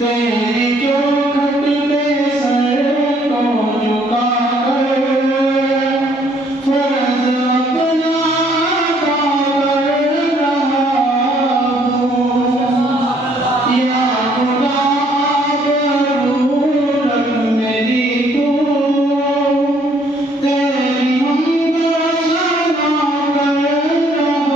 تیری چوکھٹ پہ سر کو جھکا کر فرض اپنا ادا کر رہا ہوں یا خدا آبرو رکھ میری تو تیری حمد ثنا کر رہا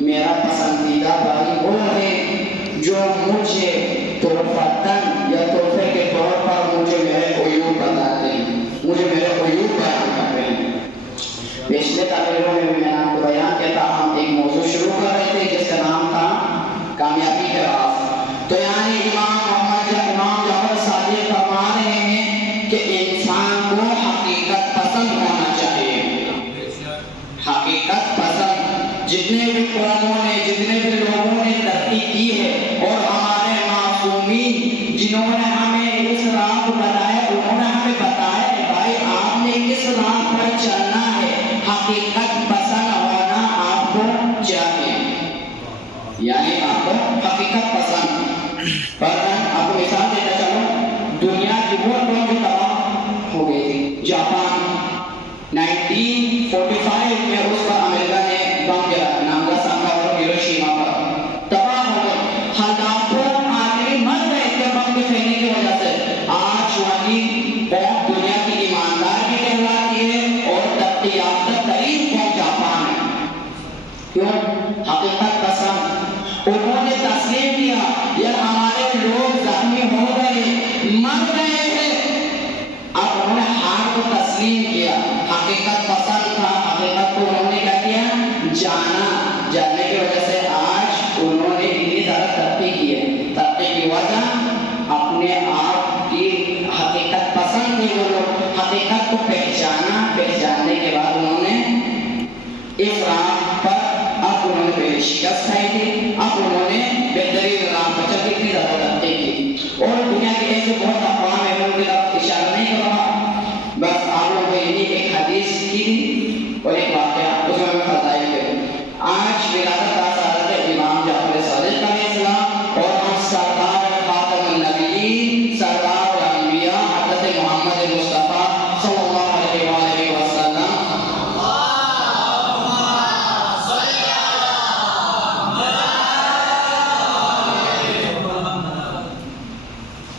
میرا پسندیدہ بھائی وہ ہے جو مجھے تحفتاً یا تحفے کے طور پر مجھے میرے عیوب بتاتے ہیں، مجھے میرے عیوب بیان کر رہے ہیں۔ پچھلے تقریروں میں بھی میں نے آپ کو بیان کیا تھا، ہم ایک موضوع شروع کر رہے تھے جس کا نام تھا کامیابی کے راز۔ تو یعنی امام جعفر صادق فرما رہے ہیں کہ انسان کو حقیقت پسند ہونا چاہیے، حقیقت پسند۔ جتنے بھی قوموں نے، جتنے بھی لوگوں نے ترقی کی ہے اور ہمارے معصومین جنہوں نے ہمیں اس راہ کو بتایا، انہوں نے ہمیں بتایا کہ بھائی آپ نے کس راہ پر چلنا ہے، حقیقت پسند ہونا آپ کو چاہیے، یعنی آپ کو حقیقت پسند۔ پر آپ کو مثال دیتا چلو، دنیا کی وہ قوم جو تباہ ہو گئی تھی، جاپان، 1945 میں اس پر امریکہ نے بم گرا، ناگاساکی اور ہیروشیما پر، تباہ ہو گئے، ہزاروں آدمی مر گئے تھے بم کے پھیلنے کی وجہ سے۔ آج وہی قوم دنیا کی ایماندار بھی کہلاتی ہے اور ترقی یافتہ ترین قوم جاپان ہے۔ کیوں؟ حقیقت پسند۔ انہوں نے تسلیم کیا یا ہمارے لوگ زخمی ہو گئے، مر گئے ہیں، اب انہوں نے ہار کو تسلیم کیا۔ حقیقت پسند تھا، حقیقت کو انہوں نے کیا کیا؟ جانا۔ جاننے کی وجہ سے آج انہوں نے اتنی زیادہ ترقی کی ہے۔ ترقی کی وجہ اپنے آپ کی حقیقت پسند تھی، وہ لوگ حقیقت کو پہچانا، پہچاننے کے بعد انہوں نے اس راہ پر اب انہوں نے پہلے شکست کھائی تھی، اب انہوں نے بہترین راہ پر چل کے اتنی زیادہ ترقی کی۔ اور دنیا کے ایسے بہت اقوام ہیں، میں ان کی طرف اشارہ نہیں کر رہا، بس آپ لوگوں کو یہی ایک حدیث کی تھی اور ایک واقعہ اس میں میں فضائل کے۔ آج ولادت کا سعادت امام جعفر صادق علیہ السلام اور ہم سردار خاتم النبیین، سردار الانبیاء حضرت محمد مصطفیٰ صلی اللہ علیہ وآلہ وسلم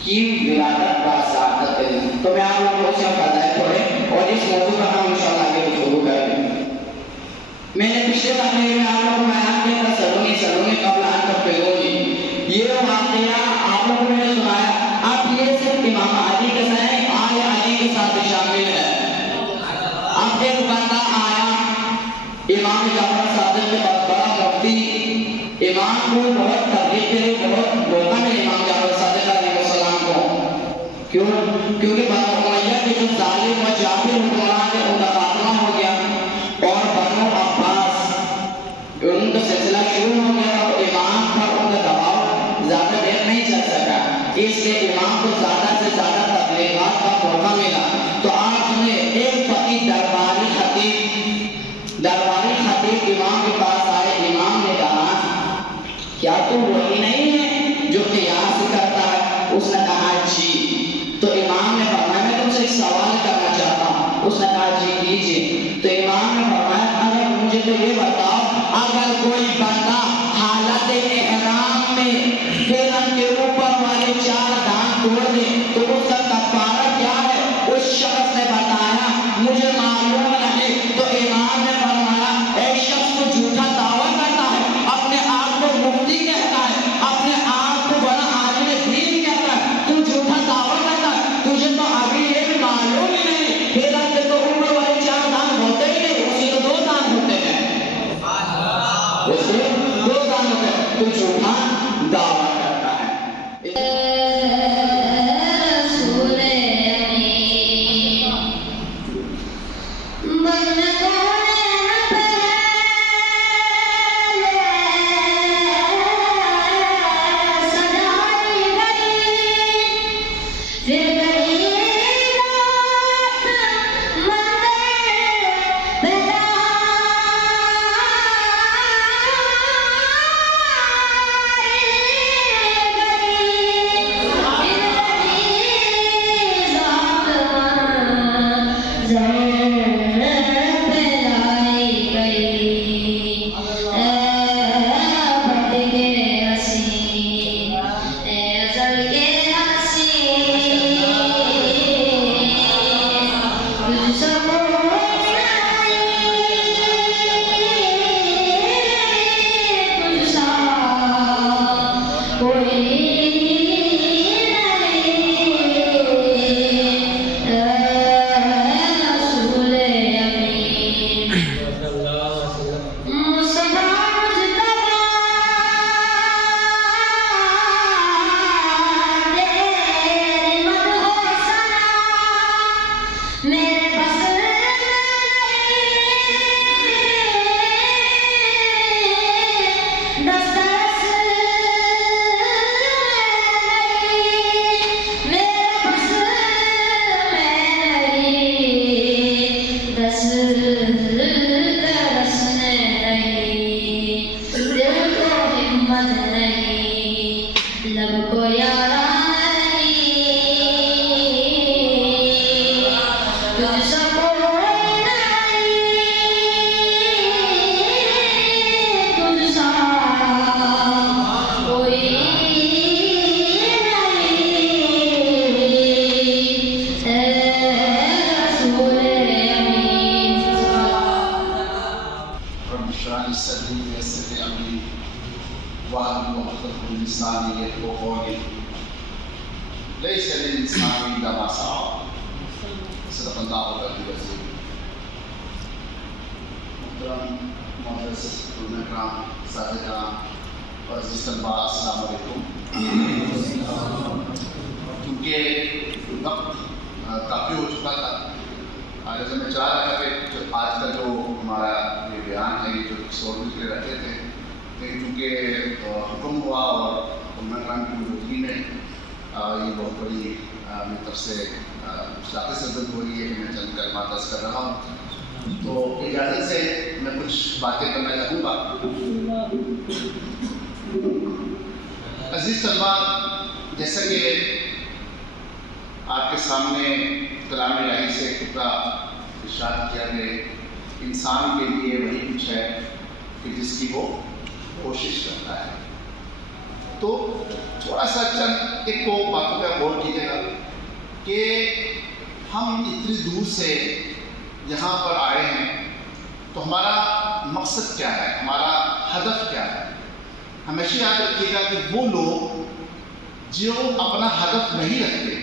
کی ولادت کا سعادت ہے۔ تو میں آپ لوگوں کو اس میں فضائل پڑھے اور اس موضوع پر ہم انشاءاللہ آگے گفتگو کریں گے۔ میں نے پچھلے تقریر میں آپ لوگوں کو بیان کیا تھا سلونی قبل ان تفقدونی، یہ واقعہ آپ لوگوں کو میں نے سنایا۔ اب یہ صرف امام علی کے ساتھ آل علی کے ساتھ شامل ہے۔ اب ایک بندہ آیا امام جعفر صادق کے پاس، بڑا مفتی، امام کو بہت ترغیب کے لیے بہت موقع ملے امام جعفر صادق علیہ السلام کو۔ کیوں؟ کیونکہ بنو امیہ کے جو ظالم و جابر حکمران تھے ان کا خاتمہ ہو گیا اور بنو عباس ان کا سلسلہ شروع ہو گیا اور امام پر ان کا دباؤ زیادہ دیر نہیں چل سکا، اس لیے امام کو زیادہ سے زیادہ تبلیغات کا موقع ملا۔ تو آپ نے ایک فقیر درباری خطیب امام کے پاس آئے، امام نے کہا کیا تو وہی نہیں ہے جو قیاس کرتا ہے؟ اس نے کہا جی۔ تو امام نے فرمایا میں تم سے ایک سوال کرنا چاہتا ہوں۔ اس نے کہا جی کیجیے۔ تو امام نے فرمایا اگر مجھے تو یہ بتاؤ، اگر کوئی بندہ حالت احرام میں ہرن کے اوپر والے 4 دانت توڑ دے تو اس کا کفارہ کیا ہے؟ اس شخص نے بتایا مجھے معلوم نہیں۔ تو امام نے فرمایا ایک شخص کو جھوٹا دعویٰ کرتا ہے، اپنے آپ کو مفتی کہتا ہے، اپنے آپ کو بڑا عالم دین کہتا ہے، تو جھوٹا دعویٰ کرتا ہے، تجھے تو ابھی یہ بھی معلوم ہی نہیں ہرن کے تو اوپر والے 4 دانت ہوتے ہی نہیں، اسے تو 2 دانت ہوتے ہیں، اسے 2 دانت ہوتے ہیں، تو جھوٹا دعویٰ کرتا ہے۔ Yeah. سمجھ نہیں، لب کو یاران نہیں، تجھ سا کوئی نہیں، تجھ سا کوئی نہیں، اے رسول امین رب اشرح لي صدري ويسر لي امري واحلل عقدة من لساني يفقهوا قولي ليس للانسان الا ما سعى صدق الله العلي العظيم. محترم معزز علماء کرام، ساتھ کرام اور عزیز طلباء، السلام علیکم. کیونکہ وقت کافی ہو چکا تھا، جیسے میں چاہ رہا تھا کہ آج کا جو ہمارا یہ بیان ہے یہ جو 100 کے لیے رکھے تھے، لیکن چونکہ حکم ہوا اور علماء کرام کی موجودگی میں یہ بہت بڑی میری طرف سے شاخص سرزد ہو رہی ہے کہ میں چند کلمات عرض کر رہا ہوں. تو اجازت سے میں کچھ باتیں کرنا چاہوں گا. عزیز طلباء، جیسا کہ آپ کے سامنے کلام الہی سے ٹکڑا ارشاد کیا کہ انسان کے لیے وہی کچھ ہے کہ جس کی وہ کوشش کرتا ہے. تو تھوڑا سا چند ایک دو باتوں پہ غور کیجیے گا کہ ہم اتنی دور سے یہاں پر آئے ہیں تو ہمارا مقصد کیا ہے، ہمارا ہدف کیا ہے. ہمیشہ یاد رکھیے گا کہ وہ لوگ جو اپنا ہدف نہیں رکھتے،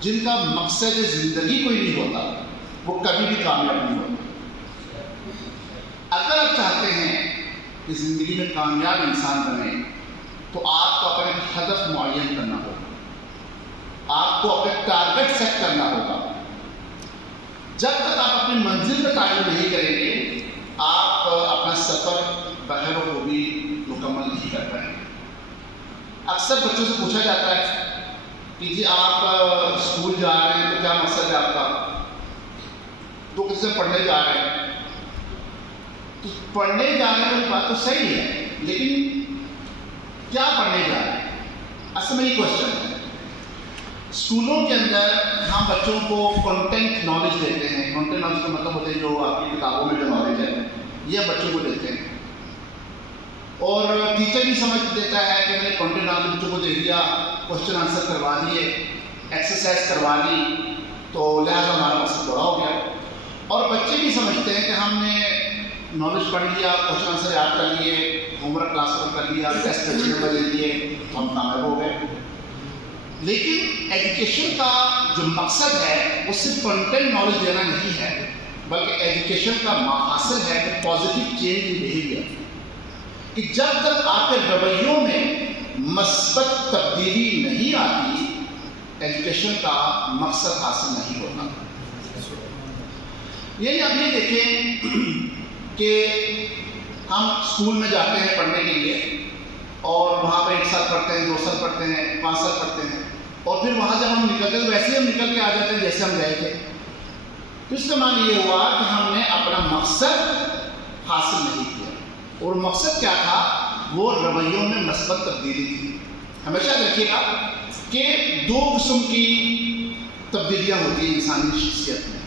جن کا مقصد زندگی کوئی نہیں ہوتا، وہ کبھی بھی کامیاب نہیں ہوتا. اگر آپ چاہتے ہیں کہ زندگی میں کامیاب انسان بنے تو آپ کو اپنے ہدف معین کرنا ہوگا، آپ کو اپنے ٹارگٹ سیٹ کرنا ہوگا. جب تک آپ اپنی منزل پہ تعین نہیں کریں گے، آپ اپنا سفر بخیر و خوبی مکمل نہیں کر پائیں گے. اکثر بچوں سے پوچھا جاتا ہے کہ جی آپ اسکول جا رہے ہیں تو کیا مقصد ہے آپ کا؟ تو کسی سے پڑھنے جا رہے ہیں. تو پڑھنے جانے والی بات تو صحیح ہے، لیکن کیا پڑھنے جا رہے ہیں؟ اصل میں یہ کوشچن ہے. اسکولوں کے اندر ہم بچوں کو کنٹینٹ نالج دیتے ہیں. کنٹینٹ نالج کا مطلب ہوتا ہے جو آپ کی کتابوں میں جو نالج ہے یہ بچوں کو دیتے ہیں. اور ٹیچر بھی سمجھ دیتا ہے کہ میں نے کنٹینٹ نالج بچوں کو دے دیا، کوشچن آنسر کروا دیے، ایکسرسائز کروا دی، تو لہٰذا ہمارا مقصد پورا ہو گیا. اور بچے بھی سمجھتے ہیں کہ ہم نے نالج پڑھ لیا، کوشچن آنسر یاد کر لیے، ہوم ورک کلاس ورک کر لیا، ٹیسٹ اچھے نمبر دے دیے تو ہم کامیاب ہو گئے. لیکن ایجوکیشن کا جو مقصد ہے وہ صرف کنٹینٹ نالج دینا نہیں ہے، بلکہ ایجوکیشن کا مقاصد ہے کہ پازیٹیو چینج ان بیہیویئر، کہ جب تک آپ کے رویوں میں مثبت تبدیلی نہیں آتی ایجوکیشن کا مقصد حاصل نہیں ہوتا. یعنی اب یہ دیکھیں کہ ہم اسکول میں جاتے ہیں پڑھنے کے لیے، اور وہاں پہ 1 سال پڑھتے ہیں، 2 سال پڑھتے ہیں، 5 سال پڑھتے ہیں، اور پھر وہاں جب ہم نکلتے ہیں تو ویسے ہی ہم نکل کے آ جاتے ہیں جیسے ہم گئے تھے. تو اس کا معنی یہ ہوا کہ ہم نے اپنا مقصد حاصل نہیں کیا. اور مقصد کیا تھا؟ وہ رویوں میں مثبت تبدیلی تھی. ہمیشہ دیکھیے گا کہ 2 قسم کی تبدیلیاں ہوتی ہیں انسانی شخصیت میں،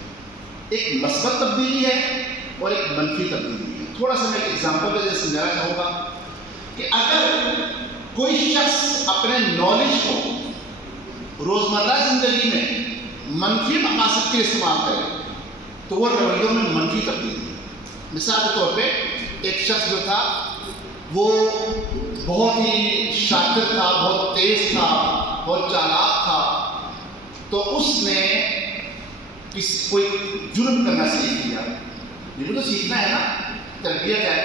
ایک مثبت تبدیلی ہے اور ایک منفی تبدیلی ہے. تھوڑا سا میں ایک ایگزامپل دے سمجھانا چاہوں گا کہ اگر کوئی شخص اپنے نالج کو روزمرہ زندگی میں منفی مقاصد کے استعمال کرے تو وہ رویوں میں منفی تبدیلی ہے. مثال کے طور پہ ایک شخص جو تھا وہ بہت ہی شاطر تھا، بہت تیز تھا، بہت چالاک تھا، تو اس نے کوئی جرم کرنا سیکھ لیا. یہ تو سیکھنا ہے نا، تربیت ہے.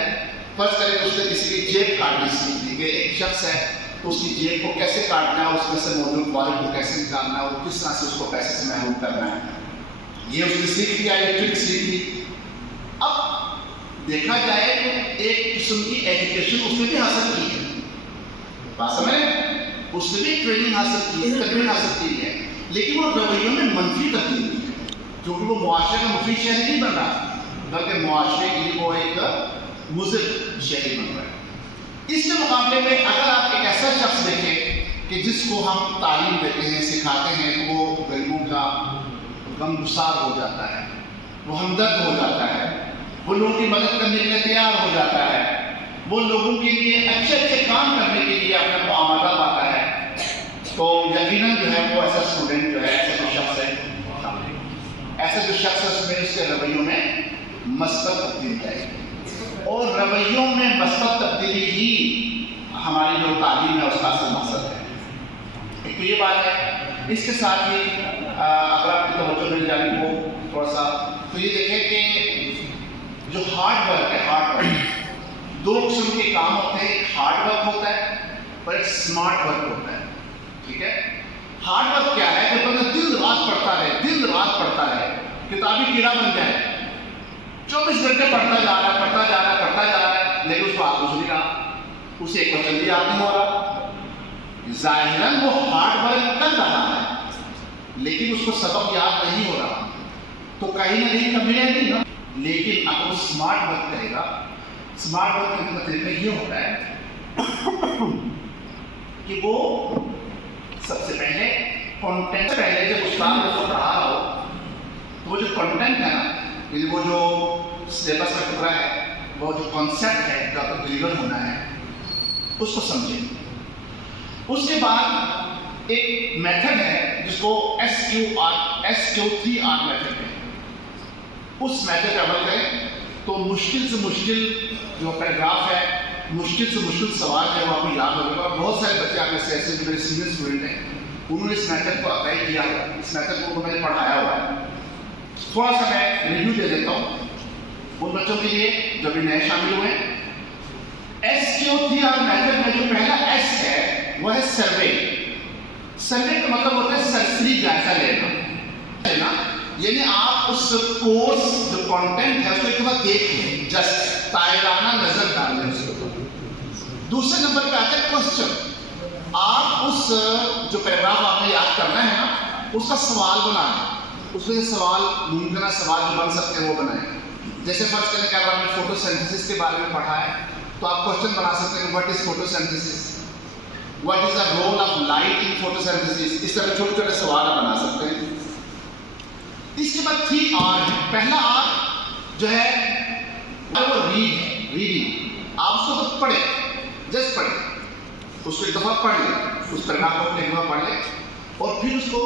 فرض کریں کہ اس نے کسی کی جیب کاٹنی سیکھ لی، کہ ایک شخص ہے تو اس کی جیب کو کیسے کاٹنا ہے، اس میں سے موجود والد کو کیسے نکالنا ہے، اور کس طرح سے اس کو پیسے سے محروم کرنا ہے، یہ اس نے سیکھ لیا، یہ ٹرک سیکھ لی. اب دیکھا جائے تو ایک قسم کی ایجوکیشن اس نے بھی حاصل کی ہے، بات سمجھ، اس نے بھی ٹریننگ حاصل کی ہے، تربیت حاصل کی ہے، لیکن وہ رویوں میں منفی تبدیلی ہے، کیونکہ وہ معاشرے کا مفید شہری نہیں بن رہا، بلکہ معاشرے کے لیے وہ ایک مضر شہری بن رہا ہے. اس کے مقابلے میں اگر آپ ایک ایسا شخص دیکھیں کہ جس کو ہم تعلیم دیتے ہیں سکھاتے ہیں تو وہ غریبوں کا غمگسار ہو جاتا ہے، وہ ہمدرد ہو جاتا ہے، وہ لوگوں کی مدد کرنے کے لیے تیار ہو جاتا ہے، وہ لوگوں کے لیے اچھے اچھے کام کرنے کے لیے اپنا کو آمادہ پاتا ہے، تو یقیناً جو ہے وہ ایسا اسٹوڈنٹ جو ہے ایسا جو شخص ہے اس میں اس کے رویوں میں مثبت تبدیلی آئے گی، اور رویوں میں مثبت تبدیلی ہی ہماری جو تعلیم ہے اس کا اصل مقصد ہے۔ ایک تو یہ بات ہے، اس کے ساتھ ہی اگر آپ کی توجہ مل جائے وہ تھوڑا سا تو یہ دیکھیں کہ جو ہارڈ ورک ہے، ہارڈ ورک دو قسم کے کام ہوتے ہیں، ایک ہارڈ ورک ہوتا ہے اور ایک اسمارٹ ورک ہوتا ہے، ٹھیک ہے؟ ہارڈ ورک کیا ہے کہ بندہ دن رات پڑھتا رہے، کتابی کیڑا بن جائے، 24 گھنٹے پڑھتا جا رہا ہے، لیکن اس کو آگے کچھ نہیں رہا، اسے ایک وچن بھی یاد نہیں ہو رہا، ظاہراً وہ ہارڈ ورک کر رہا ہے لیکن اس کو سبق یاد نہیں ہو رہا، تو کہیں نہ کہیں کمی رہتی نا۔ لیکن اگر وہ اسمارٹ ورک کرے گا، اسمارٹ ورک کرنے کا طریقہ یہ ہوتا ہے کہ وہ سب سے پہلے کنٹینٹ، پہلے جب استاد کو پڑھا رہا ہو تو وہ جو کنٹینٹ ہے نا، یعنی وہ جو سلیبس کا ٹکڑا ہے، وہ جو کانسیپٹ ہے جو آپ کو ڈلیور ہونا ہے اس کو سمجھیں۔ اس کے بعد ایک میتھڈ ہے جس کو SQ3R میتھڈ ہے، اس میتھڈ پہ عمل کریں تو مشکل سے مشکل جو پیراگراف ہے، مشکل سے مشکل سوال ہے وہ آپ کو یاد ہوگا۔ بہت سارے بچے آپ ایسے جو میرے سینئر اسٹوڈنٹ ہیں انہوں نے اس میتھڈ کو اپلائی کیا ہے، اس میتھڈ کو میں نے پڑھایا ہوا ہے۔ تھوڑا سا میں ریویو دے دیتا ہوں ان بچوں کے لیے جو بھی نئے شامل ہوئے ہیں۔ SQ3R میتھڈ میں جو پہلا S ہے وہ ہے سروے۔ سروے کا مطلب ہوتا ہے سرسری جائزہ لینا، یعنی آپ اس کورس جو کانٹینٹ ہے اس کو ایک بار دیکھ لیں، جسٹ تائرانہ نظر ڈال لیں اس کو۔ دوسرے نمبر پہ آتا ہے کوسچن، آپ اس جو پیراگراف آپ نے یاد کرنا ہے نا اس کا سوال بنائیں، اس میں سوال ممکنہ سوال جو بن سکتے ہیں وہ بنائیں۔ جیسے فرض کریں کہ اگر آپ نے فوٹو سینتھسس کے بارے میں پڑھا ہے تو آپ کوسچن بنا سکتے ہیں what is photosynthesis, what is the role of light in photosynthesis, اس طرح چھوٹے چھوٹے سوال آپ بنا سکتے ہیں۔ اس کے بعد 3R ہے، پہلا R جو ہے وہ ریڈنگ، آپ اس کو تو پڑھیں، جسٹ پڑھیں، اس کو ایک دفعہ پڑھ لیں، اس پیراگراف کو ایک دفعہ پڑھ لیں اور پھر اس کو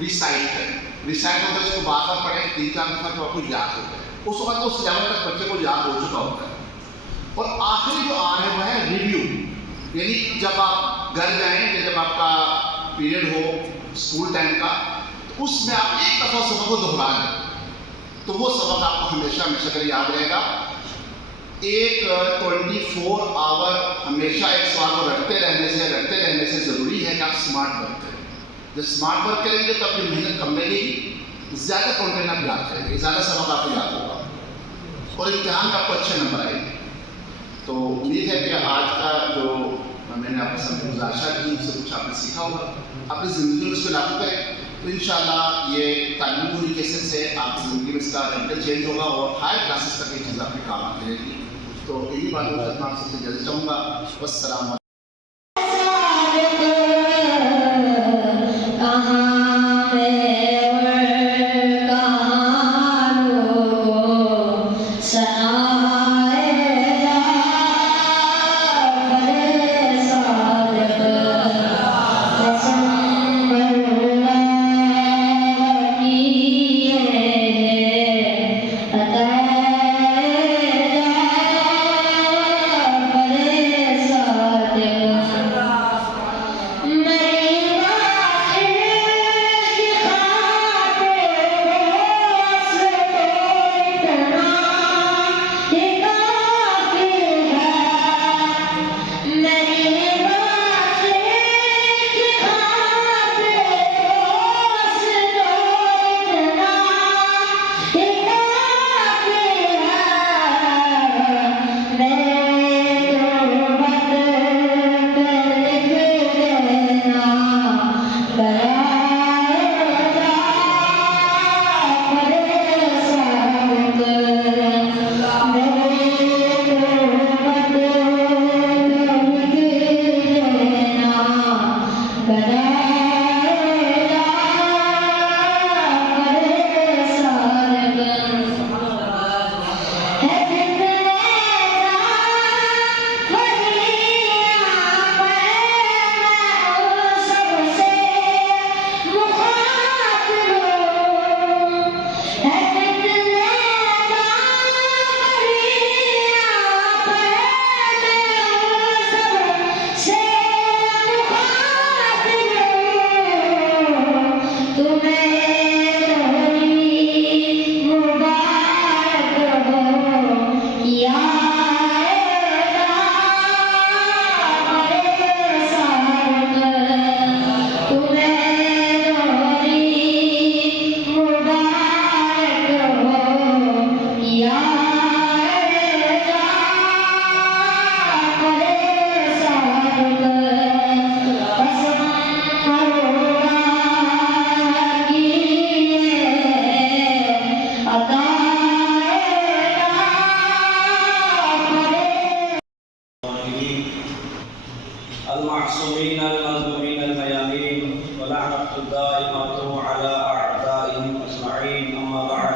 ریسائٹ کریں۔ ریسائٹ ہوتا ہے اس کو بار بار پڑھیں 3-4 دفعہ تو آپ کو یاد ہو جائے، اس وقت اس لیول تک بچے کو یاد ہو چکا ہوتا ہے۔ اور آخری جو R ہے وہ ہے ریویو، یعنی جب آپ گھر جائیں یا جب آپ کا پیریڈ ہو اسکول ٹائم کا تو اس میں آپ ایک دفعہ سبق کو دہرا لیں تو وہ سبق آپ کو ہمیشہ کے لیے یاد رہے گا۔ ایک 24 آور ہمیشہ ایک سوال کو رٹتے رہنے سے ضروری ہے کہ آپ اسمارٹ ورک کریں۔ جب اسمارٹ ورک کریں گے تو اپنی محنت کم لگے گی، زیادہ کنٹینٹ آپ یاد کریں گے، زیادہ سبق آپ کو یاد ہوگا اور امتحان میں آپ کو اچھے نمبر آئیں گے۔ تو امید ہے کہ آج کا جو میں نے آپ کے سامنے گزارشات کی اس سے کچھ آپ نے سیکھا ہوگا، اپنی زندگی میں اس کو لاگو کریں تو انشاءاللہ یہ تعلیمی کمیونیکیشن سے آپ کی زندگی میں اس کا رنگل چینج ہوگا اور ہائر کلاسز تک یہ چیز آپ کے کام آتی رہے گی۔ تو یہی باتوں میں آپ سب سے جلدی چاہوں گا۔ والسلام علیکم۔ الغافلين المعصومين المظلومين الميامين ولعنة الدائمة على أعدائهم أجمعين. أما بعد،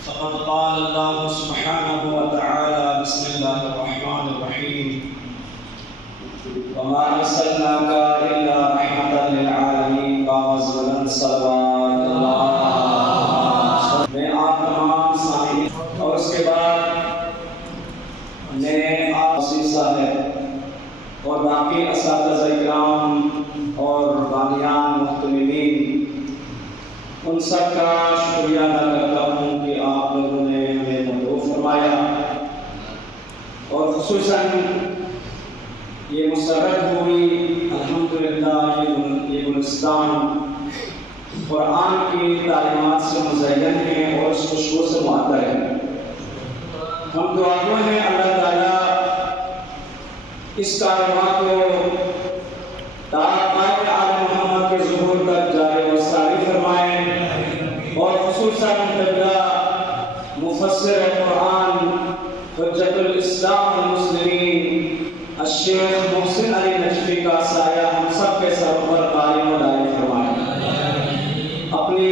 فقد قال الله سبحانه وتعالى: بسم الله الرحمن الرحيم: وما أرسلناك إلا رحمة للعالمين. باوزن صلوات اللہ. میں آپ تمام سامعین اور اس کے بعد میں آپ وسیم صاحب اور باقی اساتذہ کرام اور بانیان محترمین ان سب کا شکریہ ادا کرتا ہوں کہ آپ لوگوں نے ہمیں مدعو فرمایا، اور خصوصاً یہ مسرت ہوئی الحمدللہ یہ گلستان قرآن کی تعلیمات سے مزین ہے اور اس خوشبو سے معطر ہے. ہم دعا ہیں اللہ تعالیٰ اس کارواں کو تا قائم عالم محمد کے ظہور تک جاری و ساری فرمائیں، اور خصوصاً مفسر قرآن حجت الاسلام المسلمین الشیخ محسن علی نجفی کا سایہ ہم سب کے سر پر قائم و دائم فرمائیں. اپنی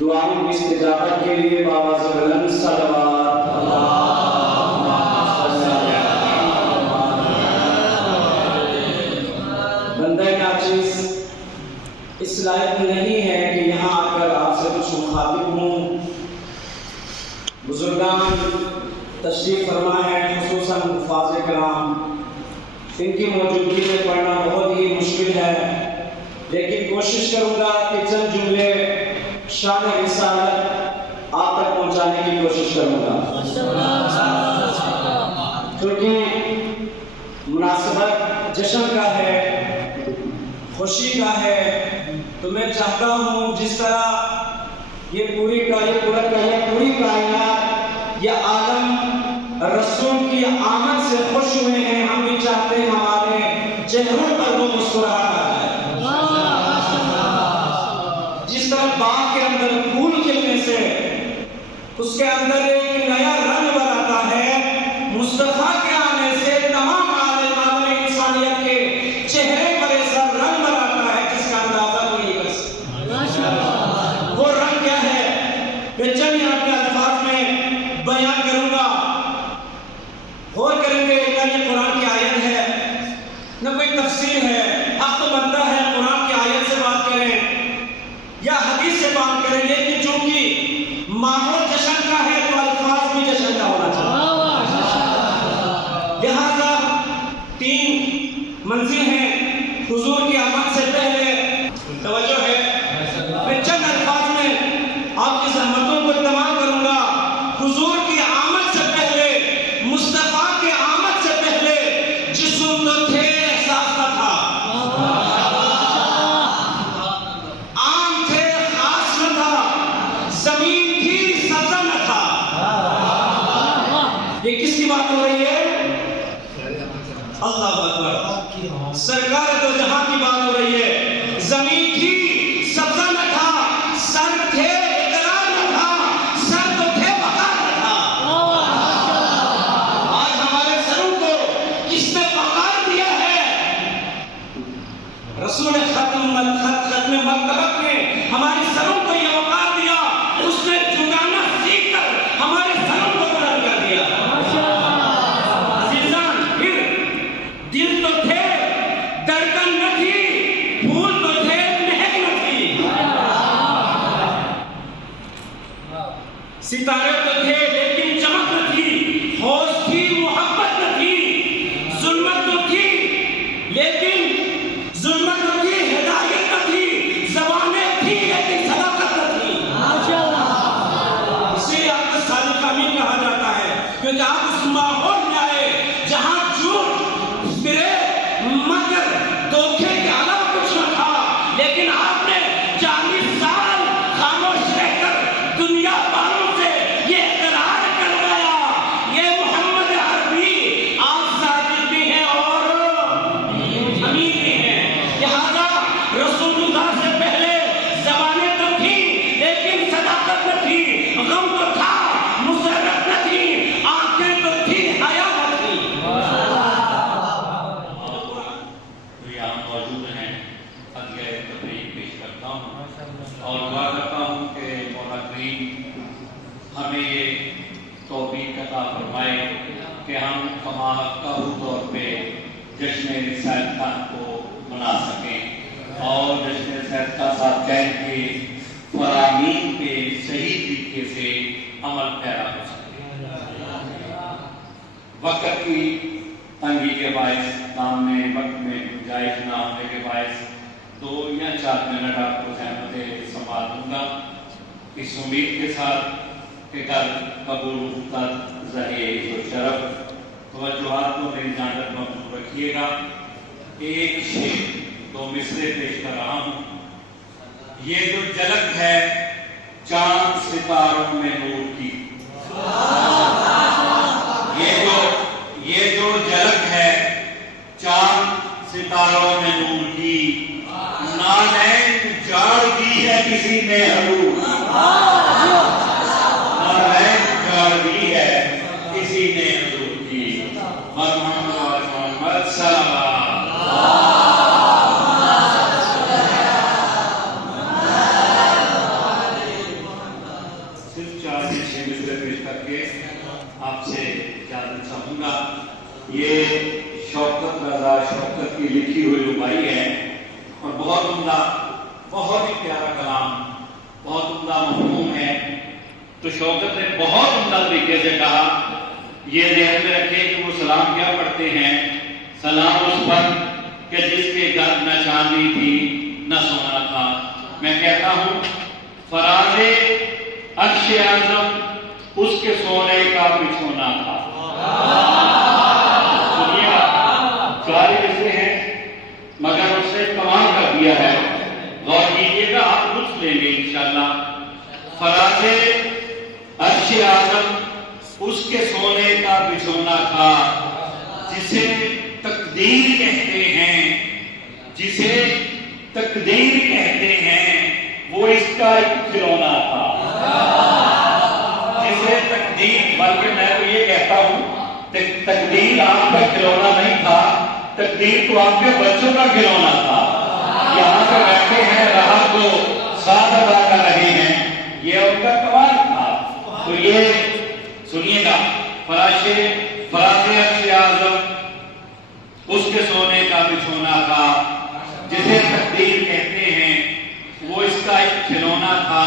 دعاؤں کی استجابت کے لیے باواز بلند صلوات بندہ ناچیز اس لائق نہیں ہے کہ یہاں آ کر آپ سے کچھ مخاطب ہوں. بزرگان تشریف فرما ہے، خصوصاً حفاظ کرام، ان کی موجودگی میں پڑھنا بہت ہی مشکل ہے، لیکن کوشش کروں گا کہ چند جملے شان رسالت آپ تک پہنچانے کی کوشش کروں گا. کیونکہ مناسبت جشن کا ہے، خوشی کا ہے، تو میں چاہتا ہوں جس طرح یہ پوری کائنات، یہ عالم رسول کی آمد سے خوش ہوئے ہیں، ہم بھی چاہتے ہیں ہمارے چہروں پر وہ مسکراہٹ ہے. جس طرح باغ کے اندر پھول کھلنے سے اس کے اندر ایک نیا رنگ بھر آتا ہے، مصطفیٰ کے آنے سے تمام عالم انسانیت کے چہرے پر ایسا رنگ بھر آتا ہے جس کا اندازہ کوئی نہیں کر سکتا. وہ رنگ کیا ہے کہ چند یہاں کے الفاظ میں بیان کروں گا. غور کریں گے کہ یہ قرآن کی آیت ہے نہ کوئی تفسیر ہے. اب تو بنتا ہے قرآن کی آیت سے بات کریں یا حدیث سے بات کریں، لیکن چونکہ ماحول جشن کا ہے تو الفاظ بھی جشن کا ہونا چاہیے. لہذا 3 منزل ہیں حضور کی آمد سے پہلے. توجہ ہے، میں چند الفاظ میں آپ کی زحمتوں کو تمام کروں گا. حضور کی آمد سے پہلے، مصطفیٰ کے آمد سے پہلے جسم تو تھے، احساس نہ تھا. عام تھے، خاص نہ تھا. زمین تھی، سبزہ نہ تھا. یہ کس کی بات ہو رہی ہے؟ اللہ اکبر، سرکار دو جہاں کی بات ہو رہی ہے. زمین تھی، سبزہ نہ تھا. سر تھے، اقرار نہ تھا. سر تو تھے، وقار نہ تھا. آج ہمارے سروں کو کس نے وقار دیا ہے؟ رسول ختم مرتبت نے ہماری سروں کو یہ وقار دیا. اس نے جھکانا سیکھ کر ہمارے سروں کو بلند کر دیا. عزیزان، پھر دل تو تھے، دھڑکن نہ تھی. پھول تو تھے، مہک نہ تھی. ستارے تو تھے لیکن چمک نہ تھی. ہوش تھی، محبت نہ تھی. ظلمت تو تھی لیکن ہدایت نہ تھی. زبانیں تھی لیکن صداقت نہ تھی. اسے آپ کو صادق امین کہا جاتا ہے، کیونکہ آپ اس ماحول میں آئے جہاں جھوٹ، فریب، مکر، دھوکے کے علاوہ کچھ نہ تھا. لیکن آپ نے 40 سال خاموش رہ کر دنیا والوں سے یہ اقرار کروایا، یہ محمد عربی آپ صادق بھی ہیں اور امین بھی ہیں. لہذا رسول اللہ سے پہلے زبانیں تو تھیں لیکن صداقت نہ تھی. غم تو تھا، مسرت نہ تھی. آنکھیں تو تھی، حیا کہ ہم کماقبو طور پہ جشن سید خان کو منا سکیں اور جشن سید کا ساتھ کہہ کے فرامین پہ صحیح طریقے سے عمل پیرا ہو سکے۔ وقت کی تنگی کے باعث کام میں وقت میں گنجائش نہ ہونے کے باعث 2 یا 4 منٹ آپ کو زحمت سنبھال دوں گا، اس امید کے ساتھ کہ کل قبول خطت ذریعہ و شرف توجہات کو میری جانب مبزول رکھیے گا۔ ایک شعر 2 مصرے پیش کر رہا ہوں۔ یہ جو جھلک ہے چاند ستاروں میں نور کی، یہ جو جھلک ہے چاند ستاروں میں نور کی، نالین جاڑ دی ہے کسی نے حضور، نالین جاڑ دی ہے کسی نے حضور کی، محمد صلی صرف 4 سے 6 مصرے پیش کر کے آپ سے اجازت چاہوں گا۔ یہ شوکت رضا شوکت کی لکھی ہوئی ربائی ہے اور بہت عمدہ، بہت ہی پیارا کلام، بہت عمدہ مفہوم ہے۔ تو شوکت نے بہت عمدہ طریقے سے کہا، یہ ذہن میں رکھے کہ وہ سلام کیا پڑھتے ہیں، سلام اس پر کہ جس کے گھر نہ چاندی تھی نہ سونا تھا۔ میں کہتا ہوں فراز عرش اعظم اس کے سونے کا بچھونا تھا۔ دنیا 4 مصرے ہیں مگر اس نے کمال کر دیا ہے، غور کیجیے گا، آپ لطف لیں گے انشاءاللہ۔ فراز عرش اعظم اس کے سونے کا بچھونا تھا، جسے تقدیر کہتے ہیں، جسے تقدیر کہتے ہیں، وہ اس کا ایک کھلونا تھا، جسے تقدیر، بلکہ میں تو یہ کہتا ہوں تقدیر آپ کا کھلونا نہیں تھا، تقدیر تو آپ کے بچوں کا کھلونا تھا۔ یہاں پہ بیٹھے ہیں، راحت کو ساتھ ادا کر رہے ہیں، یہ ان کا کمال تھا۔ تو یہ سنیے گا، فراز عرش اعظم اس کے سونے کا بچھونا تھا، جسے تقدیر کہتے ہیں، وہ اس کا ایک کھلونا تھا۔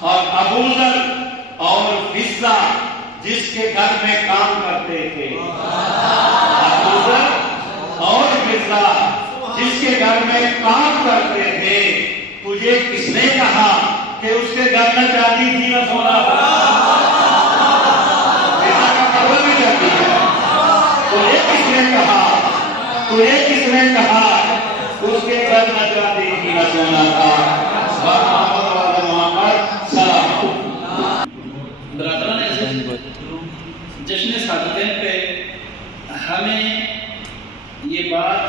اور ابو ذر اور فضہ جس کے گھر میں کام کرتے تھے، ابو ذر اور فضہ جس کے گھر میں کام کرتے تھے، تجھے کس نے کہا کہ اس کے گھر نہ چاندی تھی نہ سونا تھا؟ تجھے کس نے کہا، تجھے کس نے کہا اس کے گھر نہ چاندی تھی نہ سونا تھا؟ برادران عزیز، جشن سعادتین پہ ہمیں یہ بات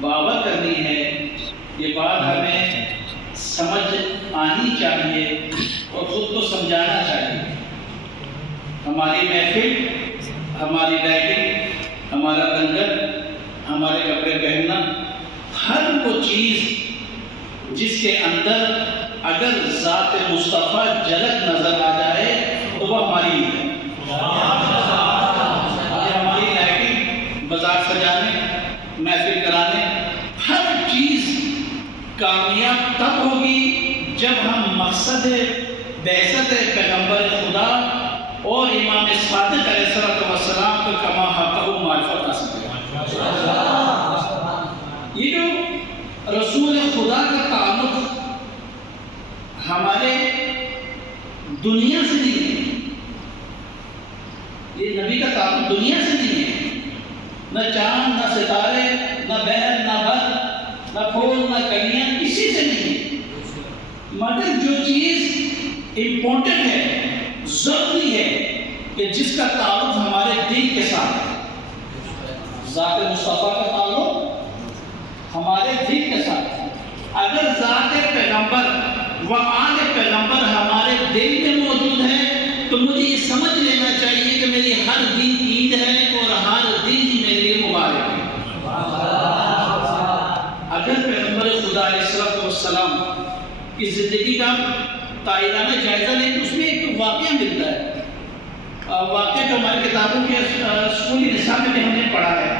باور کرنی ہے، یہ بات ہمیں سمجھ آنی چاہیے اور خود کو سمجھانا چاہیے۔ ہماری محفل، ہماری لائٹنگ، ہمارا لنگر، ہمارے کپڑے پہننا، ہر وہ چیز جس کے اندر اگر ذات مصطفیٰ جھلک نظر آ جائے تو وہ ہماری ہے۔ یہ ہماری لائٹنگ، بازار سجانے، محفل کرانے، ہر چیز کامیاب تب ہوگی جب ہم مقصد بعثت پیغمبر خدا اور امام صادق علیہ السلام کو کما حقہ معرفت حاصل کریں۔ یہ جو رسول خدا کا تعلق ہمارے دنیا سے نہیں ہے، یہ نبی کا تعلق دنیا سے نہیں ہے، نہ چاند، نہ ستارے، نہ بحر، نہ بر، نہ پھول، نہ کلیاں، کسی سے نہیں ہے۔ مگر جو چیز امپورٹنٹ ہے، ضروری ہے، کہ جس کا تعلق ہمارے دل کے ساتھ ہے، ذات مصطفیٰ کا تعلق ہمارے دل کے ساتھ ہے۔ اگر ذات پیغمبر و آل پیغمبر ہمارے دل میں موجود ہے تو مجھے یہ سمجھ لینا چاہیے کہ میری ہر دن عید ہے اور ہر دن ہی میرے لیے مبارک ہے۔ اگر پیغمبر خدا علیہ السلام کی زندگی کا تائرانہ جائزہ لیں تو اس میں ایک واقعہ ملتا ہے واقعہ جو ہماری کتابوں کے اسکولی نصاب میں بھی ہم نے پڑھا ہے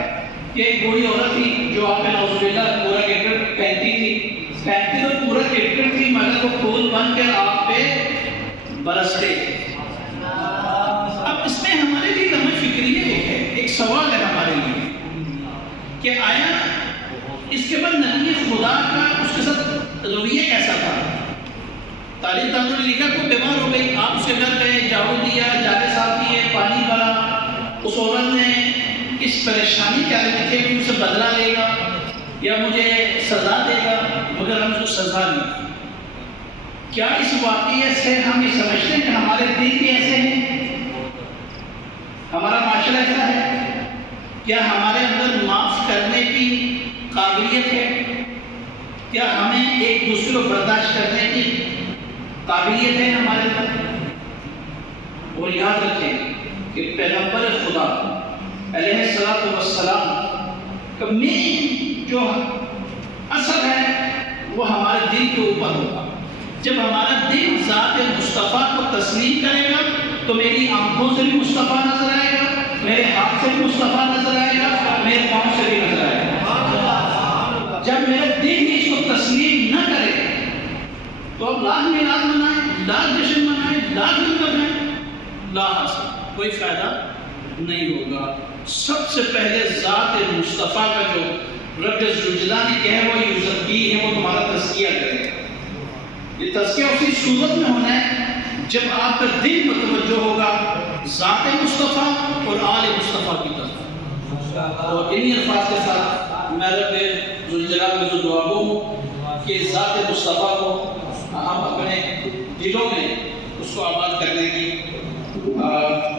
کہ ایک بوڑھی عورت تھی جو آپ نعوذ باللہ پورا کرکٹ پہنتی تو پورا کرکٹ تھی، مگر وہ پھول بن کر آپ پہ برستے. اب اس میں ہمارے لیے لمحہ فکریہ ہے، ایک سوال ہے ہمارے لیے کہ آیا اس کے بعد نبی خدا کا اس کے ساتھ رویہ کیسا تھا؟ تاریخ دانوں نے لکھا کوئی بیمار ہو گئی، آپ اس کے گھر گئے، جھاڑو دیا، جانے صاف کیے، پانی بھرا. اس عورت نے اس پریشانی کے عالم میں تھے کہ اسے بدلہ لے گا یا مجھے سزا دے گا، مگر ہم اس کو سزا نہیں. کیا اس واقعے سے ہم یہ سمجھتے ہیں کہ ہمارے دل بھی ایسے ہیں، ہمارا معاشرہ ایسا ہے؟ کیا ہمارے اندر معاف کرنے کی قابلیت ہے؟ کیا ہمیں ایک دوسرے کو برداشت کرنے کی قابلیت ہے ہمارے اندر؟ اور یاد رکھیں کہ پیغمبر خدا علیہ الصلوۃ والسلام کا مین جو اثر ہے وہ ہمارے دل کے اوپر ہوگا. جب ہمارا دل ذات مصطفیٰ کو تسلیم کرے گا تو میری آنکھوں سے بھی مصطفیٰ نظر آئے گا، میرے ہاتھ سے بھی مصطفیٰ نظر آئے گا، میرے پاؤں سے بھی نظر آئے گا. جب میرا دل اس کو تسلیم نہ کرے تو اب لاکھ میلاد منائیں، لاکھ جشن منائیں، لاکھ دن کریں، لا حاصل، کوئی فائدہ نہیں ہوگا. سب سے پہلے ذات مصطفیٰ کا جو رب ذوالجلال نے کہا ہے وہ یزکی ہے، وہ تمہارا تزکیہ کرے گا. یہ تزکیہ اسی صورت میں ہونا ہے جب آپ کا دل متوجہ ہوگا ذات مصطفیٰ اور آل مصطفیٰ کی طرف. اور انہی الفاظ کے ساتھ میں رب ذوالجلال میں جو دعا گو کہ ذات مصطفیٰ کو ہم اپنے دلوں میں اس کو آباد کرنے کی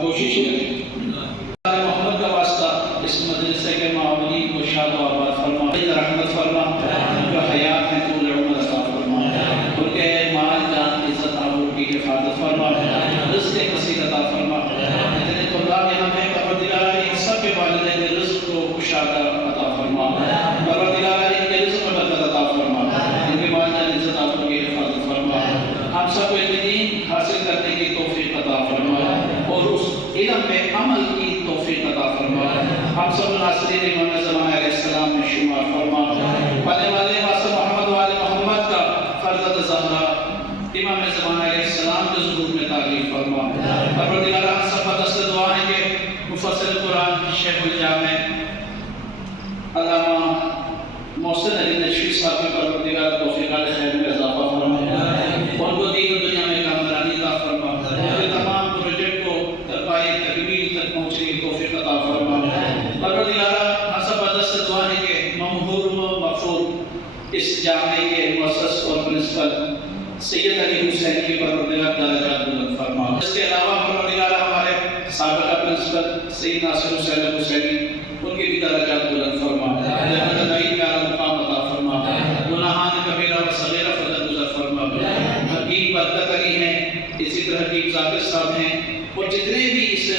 کوشش کریں. محمد کا واسطہ اس مدرسے کے معاونین کو شاد و آباد فرما، رحمت فرما، جو حیات ہیں طول عمر عطا فرما، ان کے مال جان عزت آبرو کی حفاظت فرما، رزق کثیر عطا فرما. جتنے طلاب یہاں ہیں پروردگار ان سب کے والدین کے رزق کو کشادہ عطا فرما، پروردگار ان کے رزق میں برکت عطا فرما، ان کے مال جان عزت آبرو کی حفاظت فرما. ہم سب کو علم دین حاصل کرنے کی توفیق عطا فرما اور اس علم پہ عمل کی توفیق عطا فرما. ہم سب ناصرین امام زمان علیہ السلام میں شمار فرما. پڑھنے والے واسطہ محمد وآل محمد کا فرزند زہرا امام زمان علیہ السلام کے ظہور میں تعریف فرما. پروردگار ہم سب کا دست دعا ہے کہ مفسر قرآن شیخ الجامع علامہ محسن علی نشوی صاحب کے پروردگار توفیقات خیر میں اضافہ فرما، ان کو دین و دنیا میں کامرانی عطا فرما، ان تمام پروجیکٹ کو پائے تکمیل تک پہنچنے کی توفیق عطا فرما. پروردگار ہم سب کا دست دعا ہے کہ ممہور و مغفور اس جامع کے مؤسس اور پرنسپل سید علی حسین کے پروردگار درجات بلند فرما. اس کے علاوہ پروردگار ہمارے سابقہ پرنسپل سید ناصر حسین حسینی ان کے بھی درجات بلند فرما، جنت النعیم میں اعلیٰ مقام عطا فرما، گناہان کبیرہ و صغیرہ فرد گزر فرما. حکیم برکت علی ہیں، اسی طرح حکیم ذاکر صاحب ہیں اور جتنے بھی اس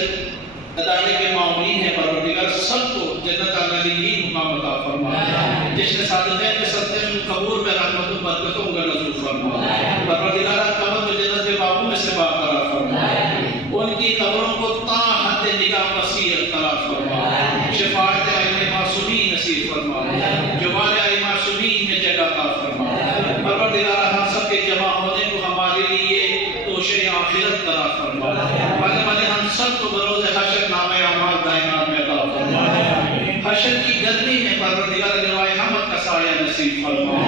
ادارے کے معاونین ہیں پروردگار سب کو جنت علی مقام عطا فرما. جس نے صادقین کے صدقے میں قبور میں رحمت و برکتوں کا نزول فرما. پروردگار قبر میں جنت کے باغوں میں سے باقرار فرما، ان کی قبروں کو تا حد نگاہ وسیع قرار فرما. شفاعت ائمہ معصومین نصیب فرما، جوار ائمہ معصومین میں جگہ عطا فرما. پروردگار ہم سب کے جمع ہونے کو ہمارے لیے توشے آخرت قرار فرما. پڑھنے والے ہم سب کو بروز حشر نامہ اعمال دائمات میں عطا فرما. حشر کی گرمی میں پروردگار لوائے حمد کا سایہ نصیب فرما.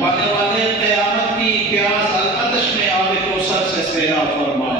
پڑھنے والے قیامت کی پیاس العطش میں آب کوثر سے سیراب فرما.